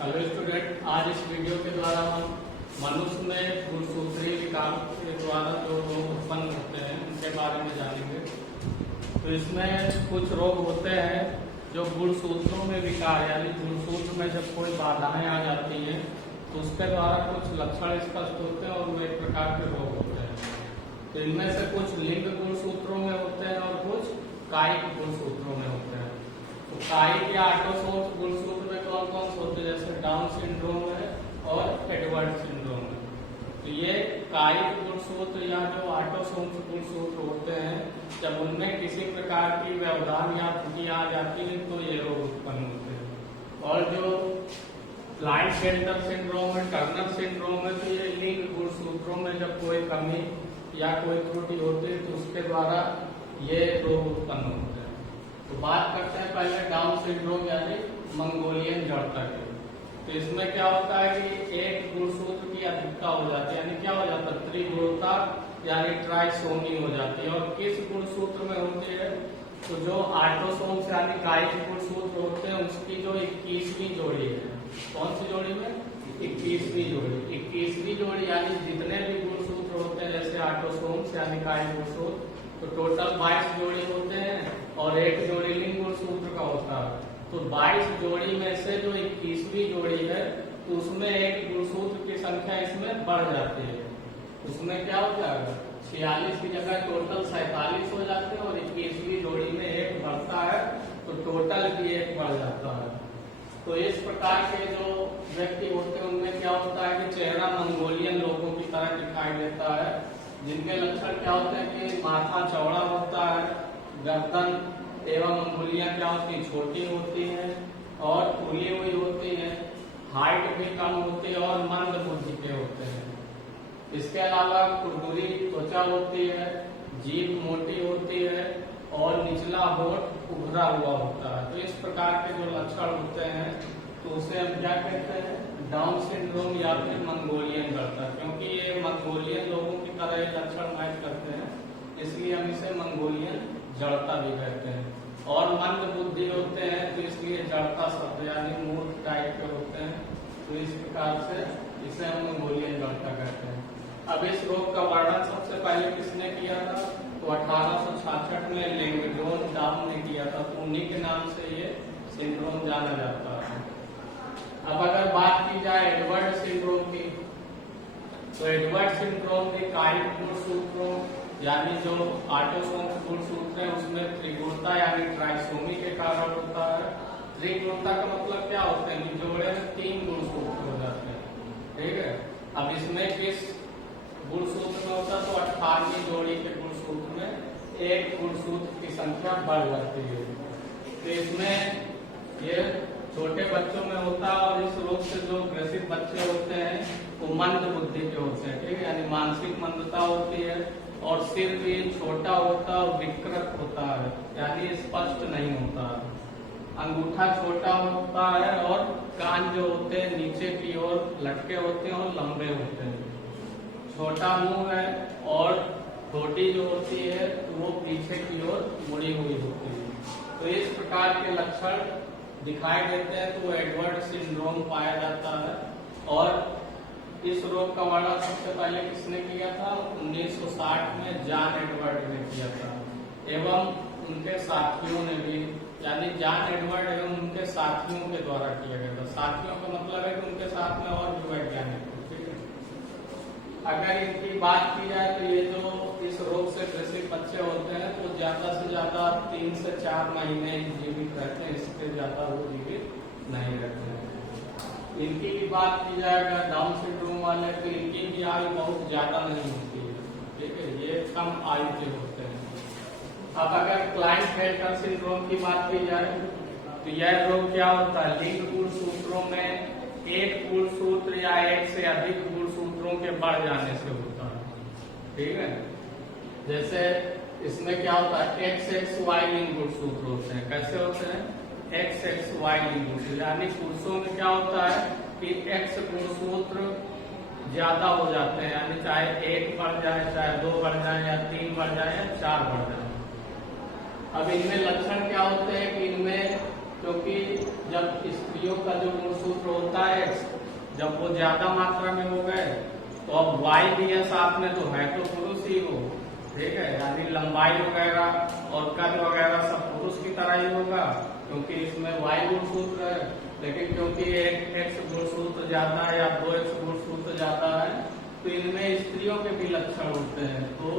Hello student, आज इस video के द्वारा हम मनुष्य में गुणसूत्रीय विकार के द्वारा जो रोग उत्पन्न होते हैं उनके बारे में जानेंगे। तो इसमें कुछ रोग होते हैं जो गुणसूत्रों में विकार यानी गुणसूत्र में जब कोई बाधाएं आ जाती हैं तो उसके द्वारा कुछ लक्षण स्पष्ट होते हैं और वो एक प्रकार के रोग होते हैं। तो इनमें से कुछ लिंग गुणसूत्रों में होते हैं और कुछ कायिक गुणसूत्रों में होते हैं। तो कायिक या ऑटोसोम्स गुणसूत्र में कौन कौन से होते हैं, जैसे डाउन सिंड्रोम है और एडवर्ड सिंड्रोम है। तो ये कायिक गुणसूत्र या जो ऑटोसोम्स गुणसूत्र होते हैं, जब उनमें किसी प्रकार की व्यवधान या त्रुटि आ जाती है तो ये रोग उत्पन्न होते हैं। और जो क्लाइंट-शेल्टर सिंड्रोम है, टर्नर सिंड्रोम है, तो ये लिंग गुणसूत्रों में जब कोई कमी या कोई त्रुटि होती है तो उसके द्वारा ये रोग उत्पन्न होते हैं। तो बात करते हैं पहले डाउन सिंड्रोम यानी मंगोलियन जड़ता की। तो इसमें क्या होता है कि एक गुणसूत्र की अधिकता हो जाती है, यानी क्या हो जाता है, त्रिगुणता यानी ट्राइसोमी हो जाती है। और किस गुणसूत्र में होती है, तो जो ऑटोसोम्स यानी कायिक गुणसूत्र होते हैं उसकी जो 21वीं जोड़ी है, कौन सी जोड़ी में, 21वीं जोड़ी। 21वीं जोड़ी यानी जितने भी गुणसूत्र होते हैं जैसे ऑटोसोम्स यानी कायिक गुणसूत्र, तो टोटल 22 जोड़ी होते हैं और एक जोड़ी लिंग गुणसूत्र का होता है। तो 22 जोड़ी में से जो 21वीं जोड़ी है तो उसमें एक गुणसूत्र की संख्या इसमें बढ़ जाती है। उसमें क्या हो जाएगा, 46 की जगह टोटल 47 हो जाते हैं और 21वीं जोड़ी में एक बढ़ता है तो टोटल भी एक बढ़ जाता है। तो इस प्रकार के जो व्यक्ति होते हैं उनमें क्या होता है कि चेहरा मंगोलियन लोगों की तरह दिखाई देता है, जिनके लक्षण क्या होते हैं कि माथा चौड़ा होता है, गर्दन एवं अंगुलियां क्या होती है, छोटी होती है और फूली हुई होती है, हाइट भी कम होती है और मंद बुद्धि के होते हैं। इसके अलावा खुरदुरी त्वचा होती है, जीभ मोटी होती है और निचला होठ उभरा हुआ होता है। तो इस प्रकार के जो लक्षण होते हैं तो उसे हम क्या कहते हैं, डाउन सिंड्रोम या फिर मंगोलियन जड़ता। क्योंकि ये मंगोलियन लोगों की तरह ये लक्षण मैच करते हैं इसलिए हम इसे मंगोलियन जड़ता भी कहते हैं। और मंद बुद्धि होते हैं तो इसलिए जड़ता शब्द यानी मूर्ख टाइप के होते हैं। तो इस प्रकार से इसे हम मंगोलियन जड़ता कहते हैं। अब इस रोग का वर्णन सबसे पहले किसने किया था, तो 1866 में लैंगडोन डाउन ने किया था। तो उन्हीं के नाम से ये सिंड्रोम जाना जाता है। अब अगर बात की जाए एडवर्ड सिंड्रोम की, तो एडवर्ड सिंड्रोम के कायिक गुणसूत्रों यानी जो ऑटोसोम्स गुणसूत्र है उसमें त्रिगुणता यानी ट्राइसोमी के कारण होता है। त्रिगुणता का मतलब क्या होता है कि जोड़े में 3 गुणसूत्र हो जाते हैं, ठीक है। अब इसमें किस गुणसूत्र में होता है, तो 18वीं जोड़ी के गुणसूत्र में एक गुणसूत्र की संख्या बढ़ जाती है। तो इसमें ये छोटे बच्चों में होता है और इस रोग से जो ग्रसित बच्चे होते हैं वो मंद बुद्धि के होते हैं, ठीक है, यानी मानसिक मंदता होती है और सिर भी छोटा होता है और विकृत होता है यानी स्पष्ट नहीं होता। अंगूठा छोटा होता है और कान जो होते हैं नीचे की ओर लटके होते हैं और लंबे होते हैं। छोटा मुंह है और ठोड़ी जो होती है तो वो पीछे की ओर मुड़ी हुई होती है। तो इस प्रकार के लक्षण दिखाई देते हैं तो एडवर्ड सिंड्रोम पाया जाता है। और इस रोग का वर्णन सबसे पहले किसने किया था, 1960 में जॉन एडवर्ड ने किया था एवं उनके साथियों ने भी, यानी जॉन एडवर्ड एवं उनके साथियों के द्वारा किया गया था। साथियों का मतलब है कि उनके साथ में और भी वैज्ञानिक थे, ठीक है। अगर इनकी बात की जाए तो ये जो इस रोग से ग्रसित बच्चे होते हैं तो ज्यादा से ज्यादा 3 से 4 महीने जीवित रहते हैं, इससे ज्यादा वो जीवित नहीं रहते हैं। इनकी भी बात की जाए अगर डाउन सिंड्रोम वाले, तो इनकी भी आयु बहुत ज्यादा नहीं होती है, ठीक है, ये कम आयु के होते हैं। अब अगर क्लाइंट-शेल्टर सिंड्रोम की बात की जाए तो यह रोग क्या होता है, लिंग गुणसूत्रों में एक गुणसूत्र या एक से अधिक गुणसूत्रों के बढ़ जाने से होता है, ठीक है। जैसे इसमें क्या होता है, XXY लिंग गुणसूत्र होते हैं। कैसे होते हैं, XXY लिंग गुणसूत्र यानी पुरुषों में क्या होता है कि X गुणसूत्र ज्यादा हो जाते हैं, यानी चाहे 1 बढ़ जाए, चाहे 2 बढ़ जाए या 3 बढ़ जाए या 4 बढ़ जाए। अब इनमें लक्षण क्या होते हैं कि इनमें क्योंकि जब स्त्रियों का जो गुणसूत्र होता है जब वो ज्यादा मात्रा में हो गए तो अब वाई भी है साथ में, तो है तो पुरुष ही वो, ठीक है। यानी लंबाई वगैरह और कद वगैरह सब पुरुष की तरह ही होगा क्योंकि इसमें वाई गुणसूत्र है। लेकिन क्योंकि एक एक्स गुणसूत्र ज्यादा है या 2 एक्स गुणसूत्र ज्यादा है तो इनमें स्त्रियों के भी लक्षण होते हैं। तो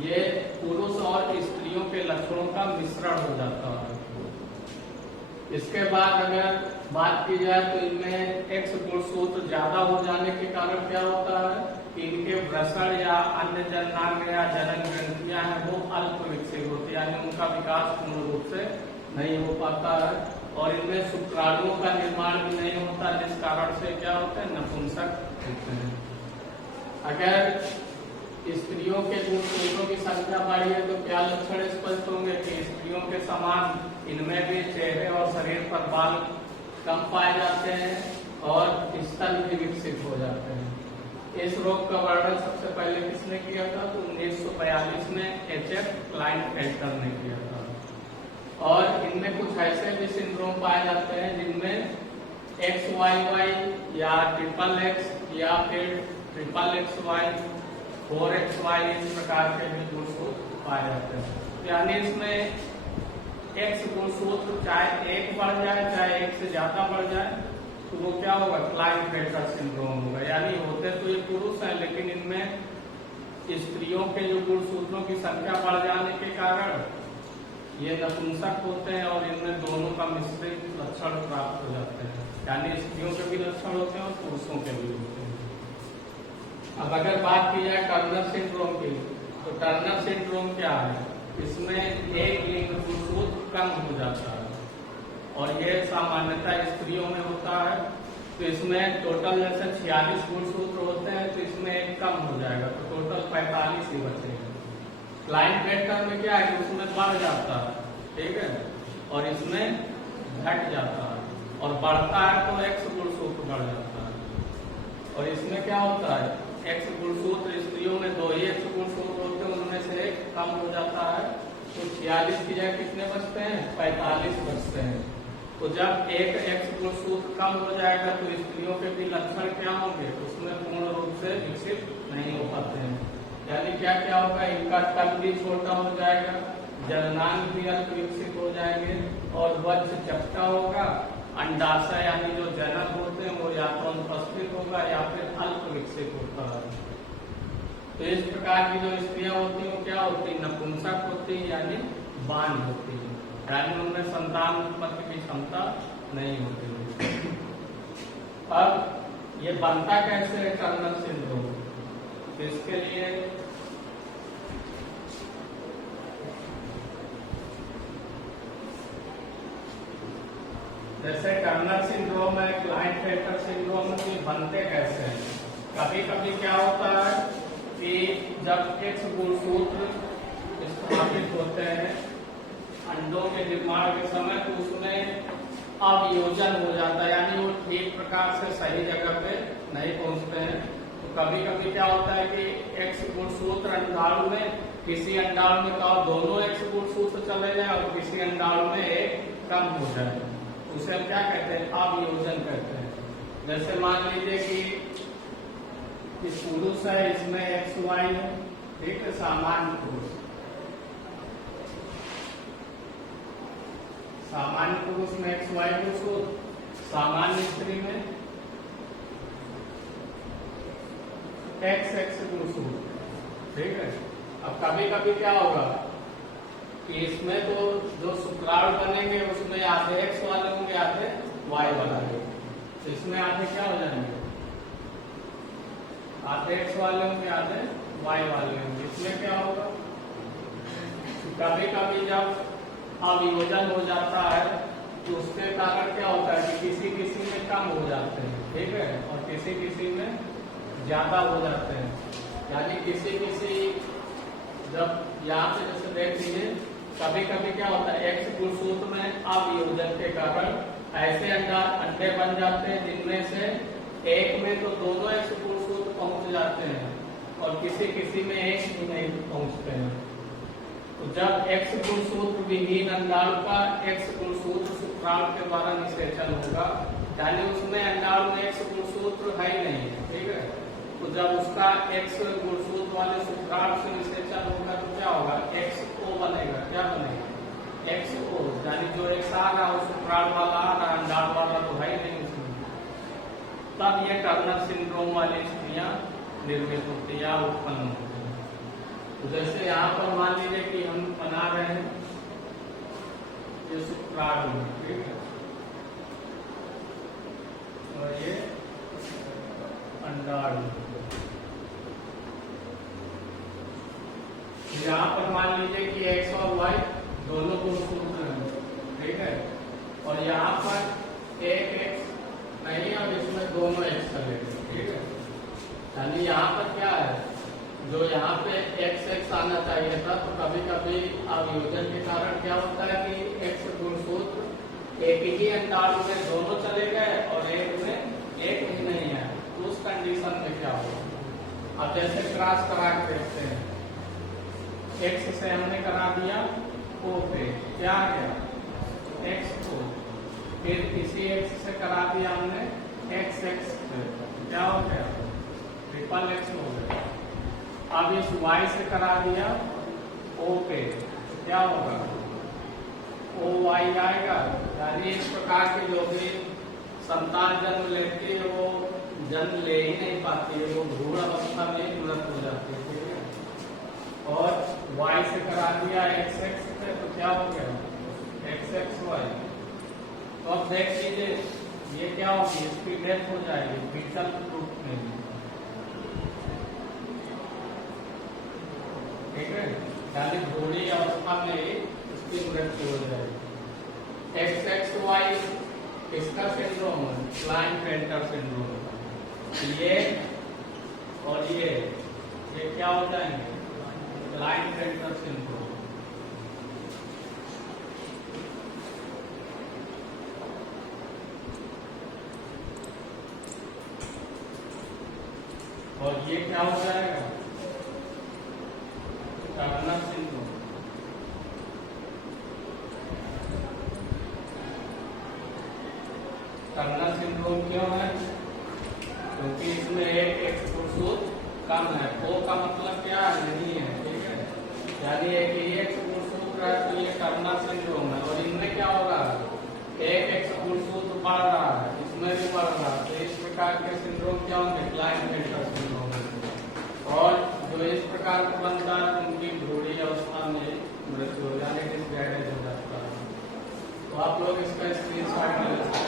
ये पुरुष और स्त्रियों के लक्षणों का मिश्रण हो जाता है। इसके बाद अगर बात की जाए तो इनमें एक्स गुणसूत्र ज्यादा हो जाने के कारण क्या होता है कि इनके वृषण या अन्य जननांग या जनन ग्रंथियां हैं वो अल्प विकसित होती है, यानी उनका विकास पूर्ण रूप से नहीं हो पाता है और इनमें शुक्राणुओं का निर्माण भी नहीं होता, जिस कारण से क्या होते हैं, नपुंसक होते हैं। अगर स्त्रियों के गुणसूत्रों की संख्या बढ़ी है तो क्या लक्षण स्पष्ट होंगे कि स्त्रियों के समान इनमें भी चेहरे और शरीर पर बाल कम पाए जाते हैं और स्तन भी विकसित हो जाते हैं। इस रोग का वर्णन सबसे पहले किसने किया था? तो 1942 में H.F. क्लाइनफेल्टर ने किया था। और इनमें कुछ ऐसे भी सिंड्रोम पाए जाते हैं जिनमें XYY या XXX या फिर XXXY 4XY इस प्रकार के भी गुणसूत्र पाए जाते हैं। यानी इसमें एक्स गुणसूत्र चाहे एक बढ़ जाए चाहे एक से ज्यादा बढ़ जाए तो वो क्या होगा, क्लाइनफेल्टर सिंड्रोम होगा। यानी होते तो ये पुरुष है लेकिन इनमें स्त्रियों के जो गुणसूत्रों की संख्या बढ़ जाने के कारण ये नपुंसक होते हैं और इनमें दोनों का मिश्रित लक्षण प्राप्त हो जाते हैं। यानी स्त्रियों के भी लक्षण होते हैं और पुरुषों के भी होते हैं। अब अगर बात की जाए टर्नर सिंड्रोम की तो टर्नर सिंड्रोम क्या है? इसमें एक लिंग गुणसूत्र कम हो जाता है और ये सामान्यतः स्त्रियों में होता है। तो इसमें टोटल जैसे 46 गुणसूत्र होते हैं तो इसमें एक कम हो जाएगा तो टोटल 45 ही बचेगा। क्लाइनफेल्टर में क्या है कि उसमें बढ़ जाता है, ठीक है, और इसमें घट जाता है और बढ़ता है तो एक्स गुणसूत्र बढ़ जाता है। और इसमें क्या होता है, एक्स गुणसूत्र स्त्रियों में 2 ही एक्स गुणसूत्र होते हैं, उनमें से एक कम हो जाता है तो 46 की जगह कितने बचते हैं, 45 बचते हैं। तो जब एक एक्स गुणसूत्र कम हो जाएगा तो स्त्रियों के भी लक्षण क्या होंगे, उसमें पूर्ण रूप से विकसित नहीं हो पाते हैं। यानी क्या क्या होगा, इनका तल भी छोटा हो जाएगा, जननांग भी अल्प विकसित हो जाएंगे और वक्ष चपटा होगा, अंडाशय यानी जो जनक होते हैं वो या तो अनुपस्थित होगा या फिर अल्प विकसित होता है। तो इस प्रकार की जो स्त्रियां होती हैं वो क्या होती है, नपुंसक होती है यानी बांझ होती है, यानी उनमें संतान उत्पत्ति की क्षमता नहीं होती है। अब ये बनता कैसे है टर्नर सिंड्रोम? तो इसके लिए जैसे टर्नर सिंड्रोम है, क्लाइनफेल्टर सिंड्रोम है, ये बनते कैसे हैं? कभी कभी क्या होता है कि जब एक्स गुणसूत्र स्थापित होते हैं अंडों के निर्माण के समय तो उसमें अवियोजन हो जाता है, यानी वो ठीक प्रकार से सही जगह पे नहीं पहुंचते हैं। तो कभी कभी क्या होता है कि एक्स गुणसूत्र अंडाणु में, किसी अंडाणु में का दोनों एक्स गुणसूत्र चले जाए और किसी अंडाणु में एक कम हो जाए, उसे हम क्या कहते हैं, अवियोजन कहते हैं। जैसे मान लीजिए कि पुरुष है, इसमें एक्स वाई है, ठीक है, सामान्य पुरुष, सामान्य पुरुष में एक्स वाई गुणसूत्र, सामान्य स्त्री में एक्स एक्स गुणसूत्र, ठीक है। अब कभी कभी क्या होगा कि इसमें तो जो शुक्राणु बनेंगे उसमें आधे एक्स वाले होंगे आधे वाई वाले होंगे, तो इसमें आधे क्या हो जाएंगे, आधे एक्स वाले होंगे आधे वाई वाले होंगे। इसमें क्या होगा, कभी कभी जब अवियोजन हो जाता है तो उसके कारण क्या होता है कि किसी किसी में कम हो जाते हैं, ठीक है, और किसी किसी में ज्यादा हो जाते हैं। यानी किसी किसी जब यहाँ से जैसे देख लीजिए कभी कभी क्या होता है, एक्स गुणसूत्र में अवियोजन के कारण ऐसे अंडे बन जाते हैं जिनमें से एक में तो दोनों एक्स गुणसूत्र पहुंच जाते हैं और किसी किसी में एक भी नहीं पहुंचते हैं। तो जब X गुणसूत्र विहीन अंडाणु का X गुणसूत्र शुक्राणु के द्वारा निषेचन होगा, यानी उसमें अंडाणु में X गुणसूत्र है ही नहीं है, ठीक है। तो जब उसका X गुणसूत्र वाले शुक्राणु से निषेचन होगा तो क्या होगा, XO बनेगा। क्या बनेगा, XO, यानी जो X आ रहा है वो शुक्राणु वाला आ रहा है, अंडाणु वाला तो है ही नहीं उसमें। तब ये टर्नर सिंड्रोम वाली स्थितियां निर्मित होती या उत्पन्न होती है। तो जैसे यहाँ पर मान लीजिए कि हम बना रहे हैं ये शुक्राणु, ठीक है, और ये अंडाणु। यहाँ पर मान लीजिए कि X और Y दोनों गुणसूत्र हैं, ठीक है, और यहाँ पर एक X नहीं और इसमें दोनों X चलेंगे, ठीक है। यानी यहाँ पर क्या है, जो यहाँ पे XX आना चाहिए था, तो कभी कभी अवयोजन के कारण क्या होता है कि X गुणसूत्र एक ही अंडाणु में दोनों चले गए और एक में एक ही नहीं है। तो उस कंडीशन में क्या होगा, अब जैसे क्रॉस करा के देखते हैं, X से हमने करा दिया O पे, क्या आ गया, XO, फिर इसी X से करा दिया हमने XX पे, क्या हो गया, ट्रिपल X हो गया। अब इस Y से करा दिया O पे, क्या होगा, OY आएगा। यानी इस प्रकार की जो भी संतान जन्म लेती है वो जन्म ले ही नहीं पाती है, वो भ्रूण अवस्था में मृत हो जाती है, ठीक है। और Y से करा दिया XX पे, तो क्या हो गया, XXY। तो अब देख लीजिए ये क्या होगी, इसकी डेथ हो जाएगी विकल रूप में, ठीक है, यानी भ्रूणी अवस्था में इसकी मृत्यु हो जाएगी। XXY इसका सिंड्रोम है क्लाइनफेल्टर सिंड्रोम। ये और ये क्या हो जाएंगे, क्लाइनफेल्टर सिंड्रोम। और ये क्या हो जाएगा, टर्नर सिंड्रोम। टर्नर सिंड्रोम क्यों है, क्योंकि इसमें एक X गुणसूत्र कम है। O का मतलब क्या है, नहीं है, ठीक है, यानी एक ही X गुणसूत्र है तो ये टर्नर सिंड्रोम है। और इनमें क्या हो रहा है, एक X गुणसूत्र बढ़ रहा है, इसमें भी बढ़ रहा है। तो इस प्रकार के सिंड्रोम क्या होंगे, क्लाइनफेल्टर सिंड्रोम। और जो इस प्रकार का बनता है उनकी भ्रूणी अवस्था में मृत्यु हो जाने के हो जाता है। तो आप लोग इसका स्क्रीनशॉट ले सकते हैं।